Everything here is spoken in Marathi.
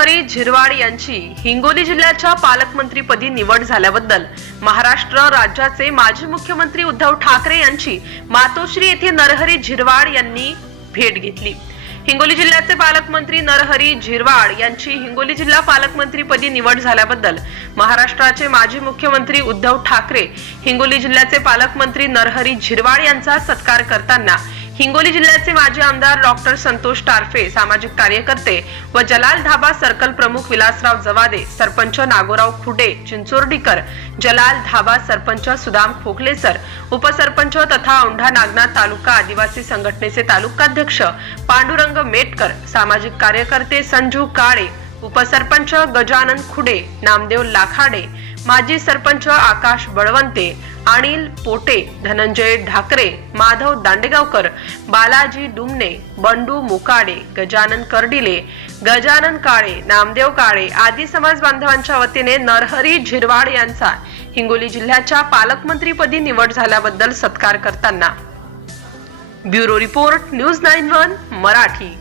नरहरी झिरवाड यांची हिंगोली जिल्ह्याच्या पालकमंत्रीपदी निवड झाल्याबद्दल महाराष्ट्र राज्याचे माजी मुख्यमंत्री उद्धव ठाकरे यांची मातोश्री येथे नरहरी झिरवाड यांनी भेट घेतली. हिंगोली जिल्ह्याचे पालकमंत्री नरहरी झिरवाड यांची हिंगोली जिल्हा पालकमंत्रीपदी निवड झाल्याबद्दल महाराष्ट्राचे माजी मुख्यमंत्री उद्धव ठाकरे हिंगोली जिल्ह्याचे पालकमंत्री नरहरी झिरवाड यांचा सत्कार करताना हिंगोली जिल्ह्याचे माजी आमदार डॉक्टर संतोष टारफे सामाजिक कार्यकर्ते व जलाल धाबा सर्कल प्रमुख विलासराव जवादे सरपंच नागोराव खुडे चिंचोर्डीकर जलाल धाबा सरपंच सुदाम खोकलेसर उपसरपंच तथा औंढा नागनाथ तालुका आदिवासी संघटनेचे तालुकाध्यक्ष पांडुरंग मेटकर सामाजिक कार्यकर्ते संजू काळे उपसरपंच गजानन खुडे नामदेव लाखाडे माजी सरपंच आकाश बळवंते अनिल पोटे धनंजय ढाकरे माधव दांडेगावकर बालाजी डुमने बंडू मुकाडे गजानन कर्डिले गजानन काळे नामदेव काळे आदी समाज बांधवांच्या वतीने नरहरी झिरवाड यांचा हिंगोली जिल्ह्याच्या पालकमंत्रीपदी निवड झाल्याबद्दल सत्कार करताना. Bureau report news nine one Marathi.